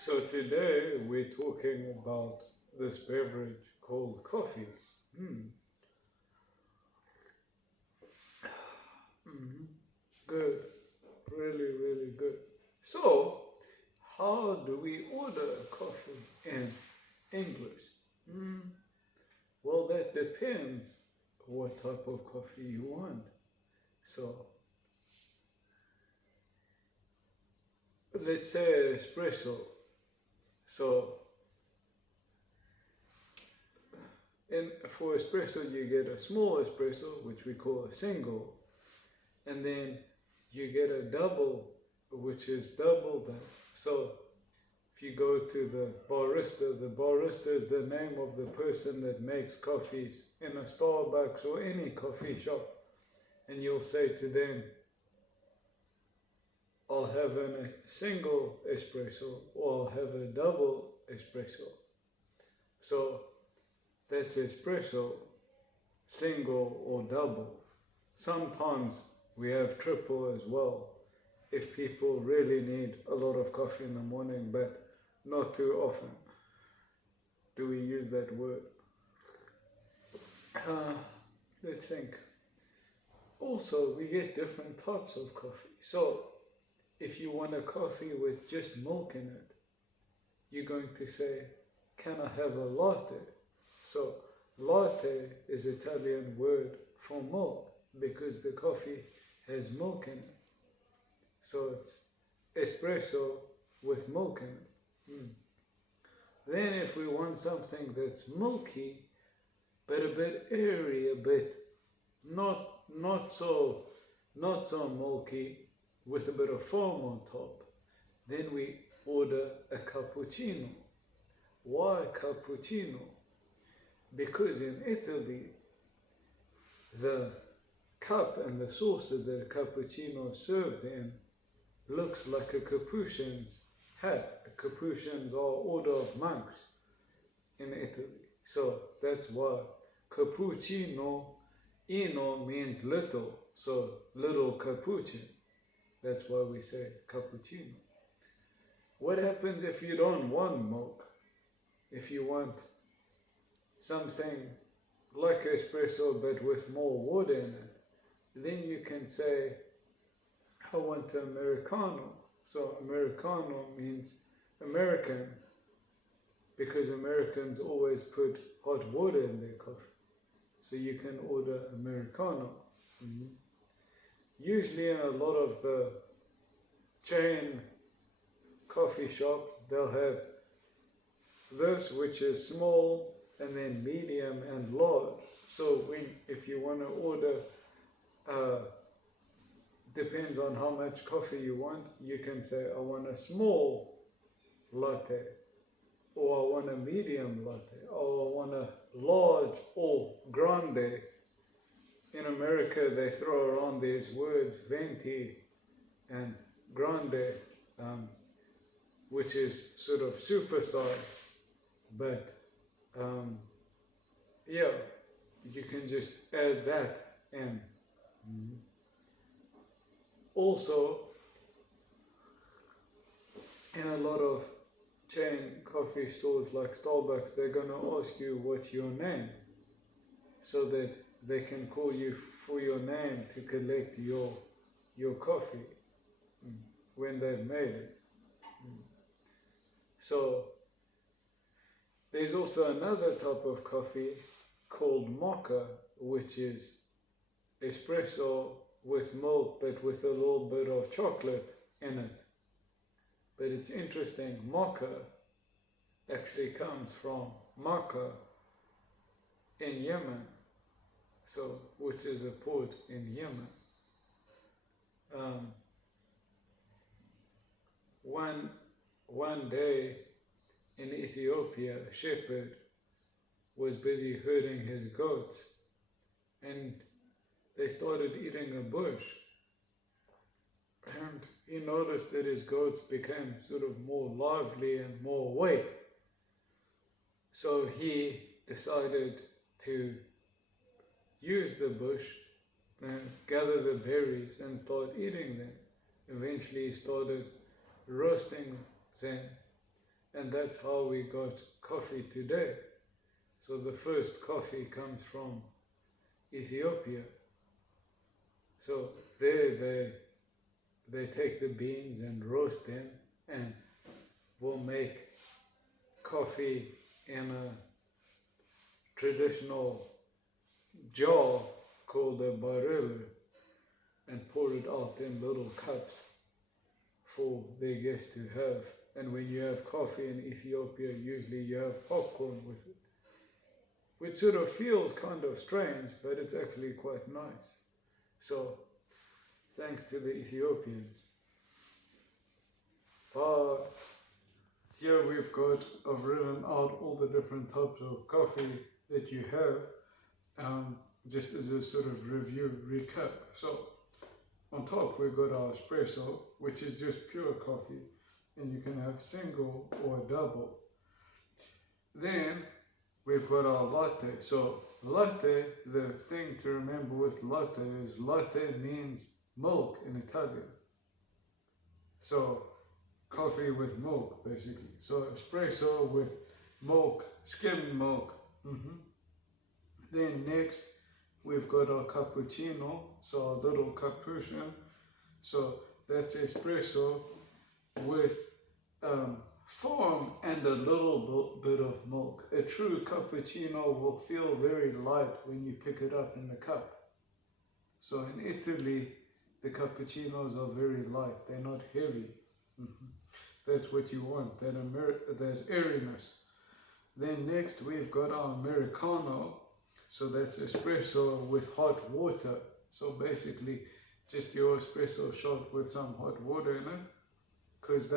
So today we're talking about this beverage called coffee. Good, really, really good. So, how do we order coffee in English? Well, that depends what type of coffee you want. So, let's say espresso. So, for espresso, you get a small espresso, which we call a single, and then you get a double, which is double that. So, if you go to the barista is the name of the person that makes coffees in a Starbucks or any coffee shop, and you'll say to them, I'll have a single espresso or I'll have a double espresso. So that's espresso, single or double. Sometimes we have triple as well, if people really need a lot of coffee in the morning, but not too often do we use that word. Let's think. Also, we get different types of coffee. So, if you want a coffee with just milk in it, you're going to say, can I have a latte? So, latte is Italian word for milk because the coffee has milk in it. So, it's espresso with milk in it. Then if we want something that's milky, but a bit airy, a bit not so milky, with a bit of foam on top, then we order a cappuccino. Why cappuccino? Because in Italy, the cup and the saucer that a cappuccino is served in looks like a Capuchin's hat. Capuchins are order of monks in Italy. So that's why cappuccino, ino means little, so little capuchin. That's why we say cappuccino. What happens if you don't want milk? If you want something like espresso but with more water in it, then you can say, I want an Americano. So Americano means American, because Americans always put hot water in their coffee. So you can order Americano. Usually in a lot of the chain coffee shop, they'll have this, which is small, and then medium and large. So if you want to order, depends on how much coffee you want, you can say, I want a small latte, or I want a medium latte, or I want a large or grande. In America, they throw around these words, venti and grande, which is sort of supersized. But, yeah, you can just add that in. Also, in a lot of chain coffee stores like Starbucks, they're going to ask you what's your name, so that they can call you for your name to collect your coffee when they've made it. So there's also another type of coffee called Maca, which is espresso with milk but with a little bit of chocolate in it. But it's interesting, Maca actually comes from Maca in Yemen, so which is a port in Yemen. One day in Ethiopia, a shepherd was busy herding his goats, and they started eating a bush. And he noticed that his goats became sort of more lively and more awake. So he decided to use the bush and gather the berries and start eating them. Eventually he started roasting them And that's how we got coffee today. So the first coffee comes from Ethiopia. So there they take the beans and roast them, and will make coffee in a traditional jar called a barrel, and pour it out in little cups for their guests to have. And when you have coffee in Ethiopia, usually you have popcorn with it, which sort of feels kind of strange, but it's actually quite nice. So, thanks to the Ethiopians. Here I've written out all the different types of coffee that you have, just as a sort of recap. So, on top we've got our espresso, which is just pure coffee, and you can have single or double. Then we've got our latte. So latte, the thing to remember with latte is latte means milk in Italian. So coffee with milk, basically. So espresso with milk, skimmed milk. Then next we've got our cappuccino, so our little cappuccino. So that's espresso with foam and a little bit of milk. A true cappuccino will feel very light when you pick it up in the cup. So in Italy, the cappuccinos are very light, they're not heavy. That's what you want, that airiness. Then next we've got our Americano. So that's espresso with hot water. So basically just your espresso shot with some hot water in it, because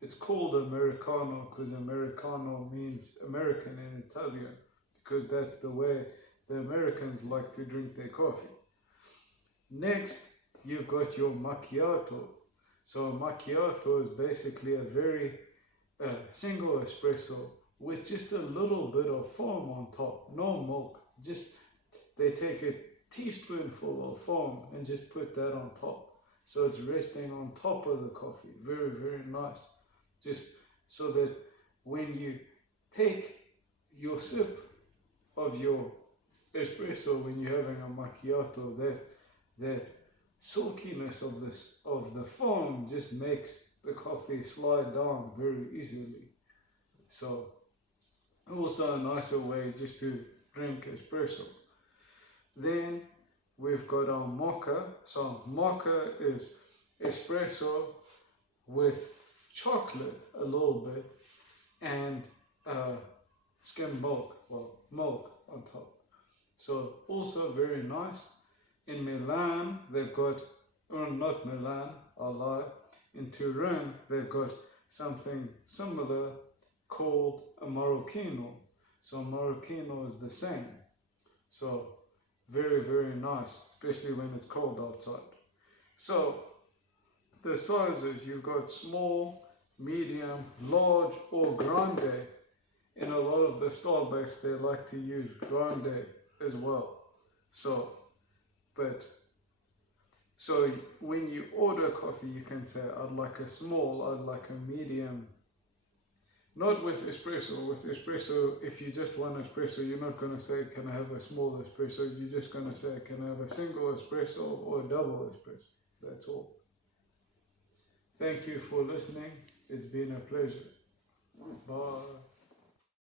it's called Americano because Americano means American in Italian, because that's the way the Americans like to drink their coffee. Next, you've got your macchiato. So macchiato is basically a very single espresso with just a little bit of foam on top, no milk. Just they take a teaspoonful of foam and just put that on top. So it's resting on top of the coffee. Very, very nice. Just so that when you take your sip of your espresso, when you're having a macchiato, that silkiness of the foam just makes the coffee slide down very easily. So also a nicer way just to drink espresso. Then we've got our Maca. So Maca is espresso with chocolate a little bit and skim milk, milk on top. So also very nice. In Milan they've got, or not Milan, I'll lie, in Turin they've got something similar called a Moroccano. So Moroccano is the same. So very, very nice, especially when it's cold outside. So the sizes, you've got small, medium, large or grande. In a lot of the Starbucks they like to use grande as well. So when you order coffee you can say I'd like a small, I'd like a medium. Not with espresso. With espresso, if you just want espresso, you're not going to say, can I have a small espresso? You're just going to say, can I have a single espresso or a double espresso? That's all. Thank you for listening. It's been a pleasure.